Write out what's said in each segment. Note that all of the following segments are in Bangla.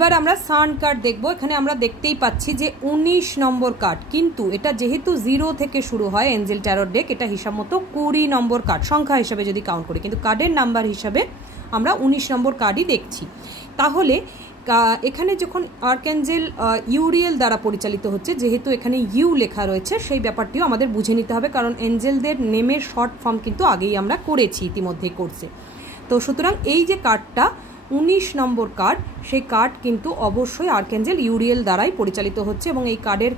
এবার আমরা সান কার্ড দেখব। এখানে আমরা দেখতেই পাচ্ছি যে 19 নম্বর কার্ড, কিন্তু এটা যেহেতু 0 থেকে শুরু হয় এঞ্জেল ট্যারোট ডেক, এটা হিসাব মতো 20 নম্বর কার্ড সংখ্যা হিসাবে যদি কাউন্ট করি, কিন্তু কার্ডের নাম্বার হিসাবে আমরা 19 নম্বর কার্ডই দেখছি। তাহলে এখানে যখন আর্কএঞ্জেল ইউরিয়েল দ্বারা পরিচালিত হচ্ছে, যেহেতু এখানে ইউ লেখা রয়েছে, সেই ব্যাপারটিও আমাদের বুঝে নিতে হবে, কারণ এঞ্জেলদের নেমের শর্ট ফর্ম কিন্তু আগেই আমরা করেছি ইতিমধ্যেই কোর্সে। তো সুতরাং এই যে কার্ডটা 19 নম্বর কার্ড, সেই কার্ড কিন্তু অবশ্যই আর্কএঞ্জেল ইউরিয়েল দ্বারাই পরিচালিত হচ্ছে, এবং এই কার্ডের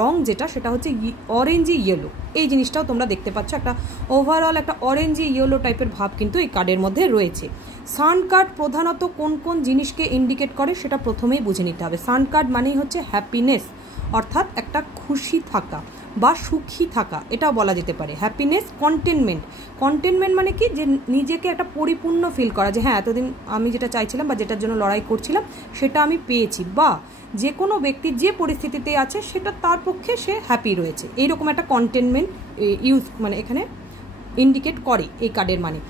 রং যেটা সেটা হচ্ছে অরেঞ্জি ইয়েলো। এই জিনিসটাও তোমরা দেখতে পাচ্ছ, একটা ওভারঅল একটা অরেঞ্জি ইয়েলো টাইপের ভাব কিন্তু এই কার্ডের মধ্যে রয়েছে। সান কার্ড প্রধানত কোন কোন জিনিসকে ইন্ডিকেট করে সেটা প্রথমেই বুঝে নিতে হবে। সান কার্ড মানেই হচ্ছে হ্যাপিনেস, অর্থাৎ একটা খুশি থাকা বা সুখী থাকা, এটাও বলা যেতে পারে। Happiness, containment. কন্টেনমেন্ট মানে কি, যে নিজেকে একটা পরিপূর্ণ ফিল করা, যে হ্যাঁ এতদিন আমি যেটা চাইছিলাম বা যেটার জন্য লড়াই করছিলাম সেটা আমি পেয়েছি, বা যে কোনো ব্যক্তি যে পরিস্থিতিতে আছে সেটা তার পক্ষে সে হ্যাপি রয়েছে, এইরকম একটা কন্টেনমেন্ট মানে এখানে ইন্ডিকেট করে এই কার্ডের মানে।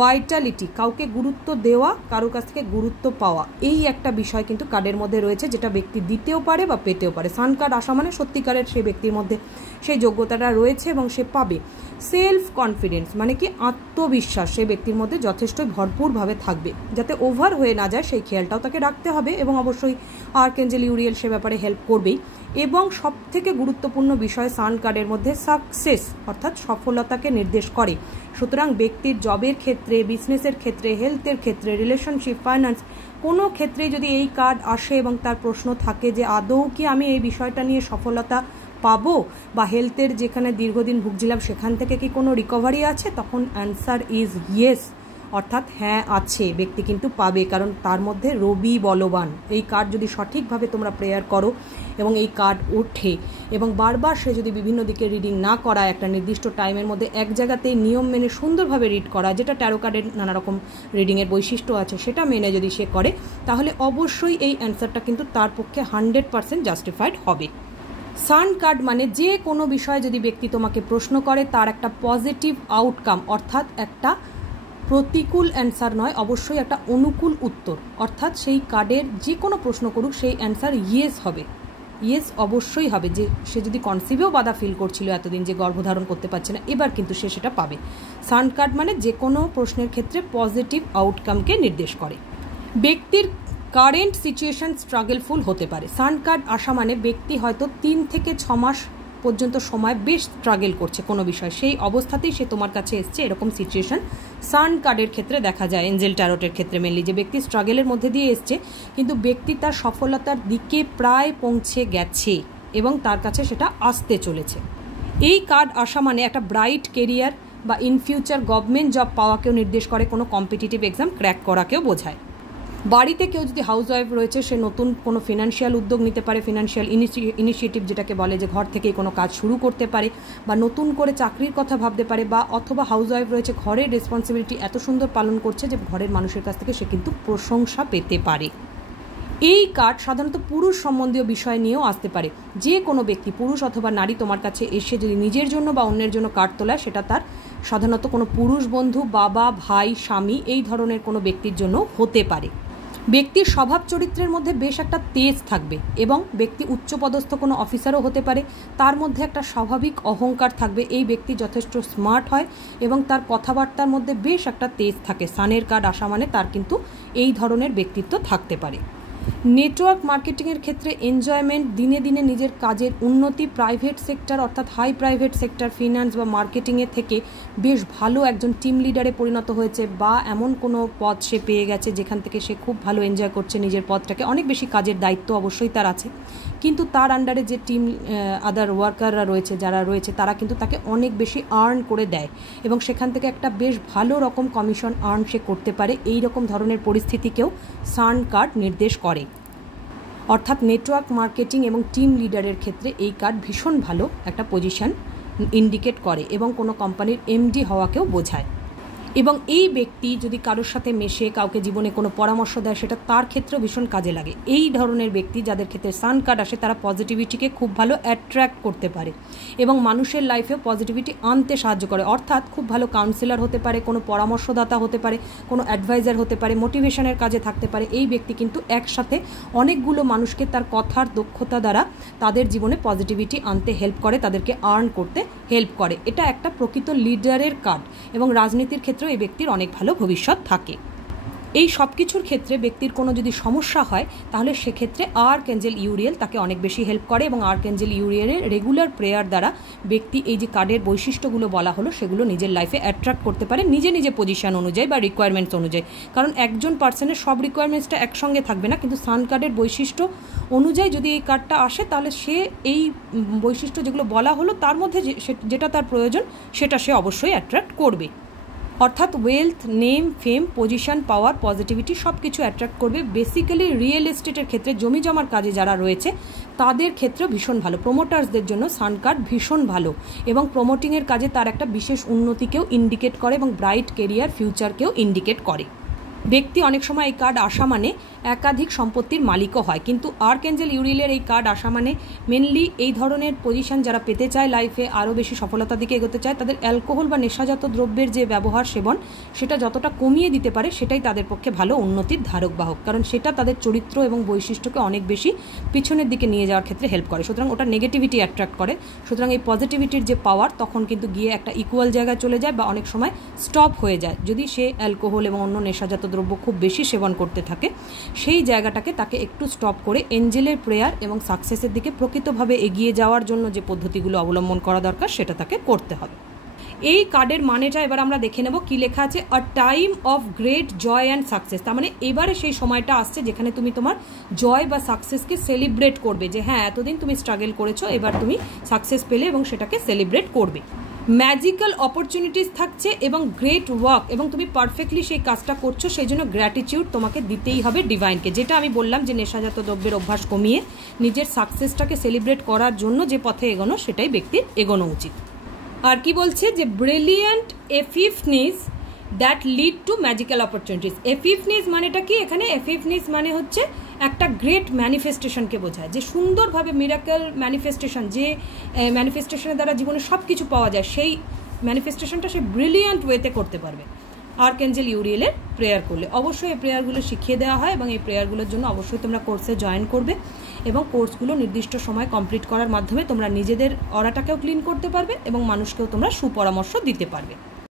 ভাইটালিটি, কাউকে গুরুত্ব দেওয়া, কারোর কাছ থেকে গুরুত্ব পাওয়া, এই একটা বিষয় কিন্তু কার্ডের মধ্যে রয়েছে, যেটা ব্যক্তি দিতেও পারে বা পেতেও পারে। সান কার্ড আসা মানে সত্যিকারের সেই ব্যক্তির মধ্যে সেই যোগ্যতাটা রয়েছে এবং সে পাবে। সেলফ কনফিডেন্স মানে কি, আত্মবিশ্বাস সেই ব্যক্তির মধ্যে যথেষ্ট ভরপুরভাবে থাকবে, যাতে ওভার হয়ে না যায় সেই খেয়ালটাও তাকে রাখতে হবে, এবং অবশ্যই আর্কএঞ্জেল ইউরিয়েল সে ব্যাপারে হেল্প করবেই। এবং সবথেকে গুরুত্বপূর্ণ বিষয় সান কার্ডের মধ্যে সাকসেস, অর্থাৎ সফলতাকে নির্দেশ করে। সুতরাং ব্যক্তির জবের ক্ষেত্রে, বিজনেসের ক্ষেত্রে, হেলথের ক্ষেত্রে, রিলেশনশিপ, ফাইন্যান্স, কোনো ক্ষেত্রে যদি এই কার্ড আসে এবং তার প্রশ্ন থাকে যে আদৌ কি আমি এই বিষয়টা নিয়ে সফলতা পাবো, বা হেলথের যেখানে দীর্ঘদিন ভুগছিলাম সেখান থেকে কি কোনো রিকভারি আছে, তখন অ্যান্সার ইজ ইয়েস, অর্থাৎ হ্যাঁ আছে, ব্যক্তি কিন্তু পাবে, কারণ তার মধ্যে রবি বলবান। এই কার্ড যদি সঠিকভাবে তোমরা প্রেয়ার করো এবং এই কার্ড ওঠে, এবং বারবার সে যদি বিভিন্ন দিকে রিডিং না করায়, একটা নির্দিষ্ট টাইমের মধ্যে এক জায়গাতেই নিয়ম মেনে সুন্দরভাবে রিড করা, যেটা ট্যারো কার্ডের নানা রকম রিডিংয়ের বৈশিষ্ট্য আছে, সেটা মেনে যদি সে করে, তাহলে অবশ্যই এই অ্যান্সারটা কিন্তু তার পক্ষে 100% জাস্টিফাইড হবে। সান কার্ড মানে যে কোনো বিষয়ে যদি ব্যক্তি তোমাকে প্রশ্ন করে, তার একটা পজিটিভ আউটকাম, অর্থাৎ একটা প্রতিকূল অ্যান্সার নয়, অবশ্যই একটা অনুকূল উত্তর, অর্থাৎ সেই কার্ডের যে কোনো প্রশ্ন করুক সেই অ্যান্সার ইয়েস হবে, ইয়েস অবশ্যই হবে। যে সে যদি কনসিভেও বাধা ফিল করছিল এতদিন, যে গর্ভধারণ করতে পারছে না, এবার কিন্তু সে সেটা পাবে। সান কার্ড মানে যে কোনো প্রশ্নের ক্ষেত্রে পজিটিভ আউটকামকে নির্দেশ করে। ব্যক্তির কারেন্ট সিচুয়েশন স্ট্রাগলফুল হতে পারে। সান কার্ড আসা মানে ব্যক্তি হয়তো 3 থেকে 6 মাস পর্যন্ত সময় বেশ স্ট্রাগল করছে কোনো বিষয়, সেই অবস্থাতেই সে তোমার কাছে এসছে, এরকম সিচুয়েশন সান কার্ডের ক্ষেত্রে দেখা যায়। এঞ্জেল ট্যারোটের ক্ষেত্রে মেনলি যে ব্যক্তি স্ট্রাগলের মধ্যে দিয়ে এসছে, কিন্তু ব্যক্তি তার সফলতার দিকে প্রায় পৌঁছে গেছে এবং তার কাছে সেটা আসতে চলেছে। এই কার্ড আসা মানে একটা ব্রাইট কেরিয়ার বা ইন ফিউচার গভর্নমেন্ট জব পাওয়াকেও নির্দেশ করে, কোনো কম্পিটিটিভ এক্সাম ক্র্যাক করাকেও বোঝায়। বাড়িতে কেউ যদি হাউস ওয়াইফ রয়েছে, সে নতুন কোনো ফিনান্সিয়াল উদ্যোগ নিতে পারে, ফিনান্সিয়াল ইনিশিয়েটিভ যেটাকে বলে, যে ঘর থেকেই কোনো কাজ শুরু করতে পারে, বা নতুন করে চাকরির কথা ভাবতে পারে, বা অথবা হাউস ওয়াইফ রয়েছে, ঘরের রেসপন্সিবিলিটি এত সুন্দর পালন করছে যে ঘরের মানুষের কাছ থেকে সে কিন্তু প্রশংসা পেতে পারে। এই কার্ড সাধারণত পুরুষ সম্বন্ধীয় বিষয় নিয়েও আসতে পারে। যে কোনো ব্যক্তি, পুরুষ অথবা নারী, তোমার কাছে এসে যদি নিজের জন্য বা অন্যের জন্য কার্ড তোলায়, সেটা তার সাধারণত কোনো পুরুষ বন্ধু, বাবা, ভাই, স্বামী, এই ধরনের কোনো ব্যক্তির জন্য হতে পারে। ব্যক্তির স্বভাব চরিত্রের মধ্যে বেশ একটা তেজ থাকবে, এবং ব্যক্তি উচ্চপদস্থ কোনো অফিসারও হতে পারে, তার মধ্যে একটা স্বাভাবিক অহংকার থাকবে। এই ব্যক্তি যথেষ্ট স্মার্ট হয় এবং তার কথাবার্তার মধ্যে বেশ একটা তেজ থাকে। সানের কার্ড আসা মানে তার কিন্তু এই ধরনের ব্যক্তিত্ব থাকতে পারে। নেটওয়ার্ক মার্কেটিংয়ের ক্ষেত্রে এনজয়মেন্ট, দিনে দিনে নিজের কাজের উন্নতি, প্রাইভেট সেক্টর অর্থাৎ হাই প্রাইভেট সেক্টর, ফিনান্স বা মার্কেটিংয়ের থেকে বেশ ভালো একজন টিম লিডারে পরিণত হয়েছে, বা এমন কোনো পদ সে পেয়ে গেছে যেখান থেকে সে খুব ভালো এনজয় করছে নিজের পদটাকে। অনেক বেশি কাজের দায়িত্ব অবশ্যই তার আছে, কিন্তু তার আন্ডারে যে টিম আদার ওয়ার্কাররা রয়েছে, যারা রয়েছে, তারা কিন্তু তাকে অনেক বেশি আর্ন করে দেয়, এবং সেখান থেকে একটা বেশ ভালো রকম কমিশন আর্ন সে করতে পারে। এই রকম ধরনের পরিস্থিতিকেও সান কার্ড নির্দেশ করে। অর্থাৎ নেটওয়ার্ক মার্কেটিং এবং টিম লিডারের ক্ষেত্রে এই কার্ড ভীষণ ভালো একটা পজিশন ইন্ডিকেট করে, এবং কোনো কোম্পানির এমডি হওয়াকেও বোঝায়। এবং এই ব্যক্তি যদি কারোর সাথে মেশে, কাউকে জীবনে কোনো পরামর্শ দেয়, সেটা তার ক্ষেত্রেও ভীষণ কাজে লাগে। এই ধরনের ব্যক্তি যাদের ক্ষেত্রে সান কার্ড আসে তারা পজিটিভিটিকে খুব ভালো অ্যাট্রাক্ট করতে পারে এবং মানুষের লাইফেও পজিটিভিটি আনতে সাহায্য করে। অর্থাৎ খুব ভালো কাউন্সিলর হতে পারে, কোনো পরামর্শদাতা হতে পারে, কোনো অ্যাডভাইজার হতে পারে, মোটিভেশনের কাজে থাকতে পারে। এই ব্যক্তি কিন্তু একসাথে অনেকগুলো মানুষকে তার কথার দক্ষতা দ্বারা তাদের জীবনে পজিটিভিটি আনতে হেল্প করে, তাদেরকে আর্ন করতে হেল্প করে। এটা একটা প্রকৃত লিডারের কার্ড এবং রাজনীতির ক্ষেত্রে এই ব্যক্তির অনেক ভালো ভবিষ্যৎ থাকে। এই সব কিছুর ক্ষেত্রে ব্যক্তির কোনো যদি সমস্যা হয় তাহলে সেক্ষেত্রে আর্কএঞ্জেল ইউরিয়েল তাকে অনেক বেশি হেল্প করে এবং আর্কএঞ্জেল ইউরিয়েলের রেগুলার প্রেয়ার দ্বারা ব্যক্তি এই যে কার্ডের বৈশিষ্ট্যগুলো বলা হলো সেগুলো নিজের লাইফে অ্যাট্রাক্ট করতে পারে নিজে নিজে পজিশন অনুযায়ী বা রিকোয়ারমেন্টস অনুযায়ী। কারণ একজন পার্সনের সব রিকোয়ারমেন্টসটা একসঙ্গে থাকবে না, কিন্তু সান কার্ডের বৈশিষ্ট্য অনুযায়ী যদি এই কার্ডটা আসে তাহলে সে এই বৈশিষ্ট্য যেগুলো বলা হলো তার মধ্যে যেটা তার প্রয়োজন সেটা সে অবশ্যই অ্যাট্রাক্ট করবে। অর্থাৎ ওয়েলথ, নেম, ফেম, পজিশন, পাওয়ার, পজিটিভিটি সব কিছু অ্যাট্রাক্ট করবে। বেসিক্যালি রিয়েল এস্টেটের ক্ষেত্রে জমি জমার কাজে যারা রয়েছে তাদের ক্ষেত্রেও ভীষণ ভালো। প্রোমোটার্সদের জন্য সান কার্ড ভীষণ ভালো এবং প্রোমোটিংয়ের কাজে তার একটা বিশেষ উন্নতিকেও ইন্ডিকেট করে এবং ব্রাইট কেরিয়ার ফিউচারকেও ইন্ডিকেট করে। ব্যক্তি অনেক সময় এই কার্ড আসা মানে একাধিক সম্পত্তির মালিকও হয়, কিন্তু আর্কএঞ্জেল ইউরিয়েলের এই কার্ড আসা মানে মেনলি এই ধরনের পজিশন যারা পেতে চায়, লাইফে আরও বেশি সফলতার দিকে এগোতে চায়, তাদের অ্যালকোহল বা নেশাজাত দ্রব্যের যে ব্যবহার সেবন সেটা যতটা কমিয়ে দিতে পারে সেটাই তাদের পক্ষে ভালো উন্নতির ধারক বাহক, কারণ সেটা তাদের চরিত্র এবং বৈশিষ্ট্যকে অনেক বেশি পিছনের দিকে নিয়ে যাওয়ার ক্ষেত্রে হেল্প করে। সুতরাং ওটা নেগেটিভিটি অ্যাট্রাক্ট করে। সুতরাং এই পজিটিভিটির যে পাওয়ার তখন কিন্তু গিয়ে একটা ইকুয়াল জায়গায় চলে যায় বা অনেক সময় স্টপ হয়ে যায় যদি সে অ্যালকোহল এবং অন্য নেশাজাত দ্রব্য খুব বেশি সেবন করতে থাকে। সেই জায়গাটাকে তাকে একটু স্টপ করে এঞ্জেলের প্রেয়ার এবং সাকসেসের দিকে প্রকৃতভাবে এগিয়ে যাওয়ার জন্য যে পদ্ধতিগুলো অবলম্বন করা দরকার সেটা তাকে করতে হবে। এই কার্ডের মানেটা এবার আমরা দেখে নেব কি লেখা আছে। A time of great joy and success. তার মানে এবারে সেই সময়টা আসছে যেখানে তুমি তোমার জয় বা সাকসেসকে সেলিব্রেট করবে, যে হ্যাঁ এতদিন তুমি স্ট্রাগল করেছো, এবার তুমি সাকসেস পেলে এবং সেটাকে সেলিব্রেট করবে। ম্যাজিক্যাল অপরচুনিটিস থাকছে এবং গ্রেট ওয়ার্ক, এবং তুমি পারফেক্টলি সেই কাজটা করছো, সেই জন্য গ্র্যাটিটিউড তোমাকে দিতেই হবে ডিভাইনকে। যেটা আমি বললাম যে নেশাজাত দ্রব্যের অভ্যাস কমিয়ে নিজের সাকসেসটাকে সেলিব্রেট করার জন্য যে পথে এগোনো সেটাই ব্যক্তির এগোনো উচিত। আর কি বলছে যে brilliant epiphanies that lead to magical opportunities. Epiphanies মানেটা কি? এখানে এফিফনিস মানে হচ্ছে একটা গ্রেট ম্যানিফেস্টেশনকে বোঝায়, যে সুন্দরভাবে মিরাকেল ম্যানিফেস্টেশন, যে ম্যানিফেস্টেশনের দ্বারা জীবনে সব কিছু পাওয়া যায়, সেই ম্যানিফেস্টেশনটা সে ব্রিলিয়ান্ট ওয়েতে করতে পারবে আর্কএঞ্জেল ইউরিয়েলের প্রেয়ার করলে। অবশ্যই এই প্রেয়ারগুলো শিখিয়ে দেওয়া হয় এবং এই প্রেয়ারগুলোর জন্য অবশ্যই তোমরা কোর্সে জয়েন করবে এবং কোর্সগুলো নির্দিষ্ট সময় কমপ্লিট করার মাধ্যমে তোমরা নিজেদের অরাটাকেও ক্লিন করতে পারবে এবং মানুষকেও তোমরা সুপরামর্শ দিতে পারবে।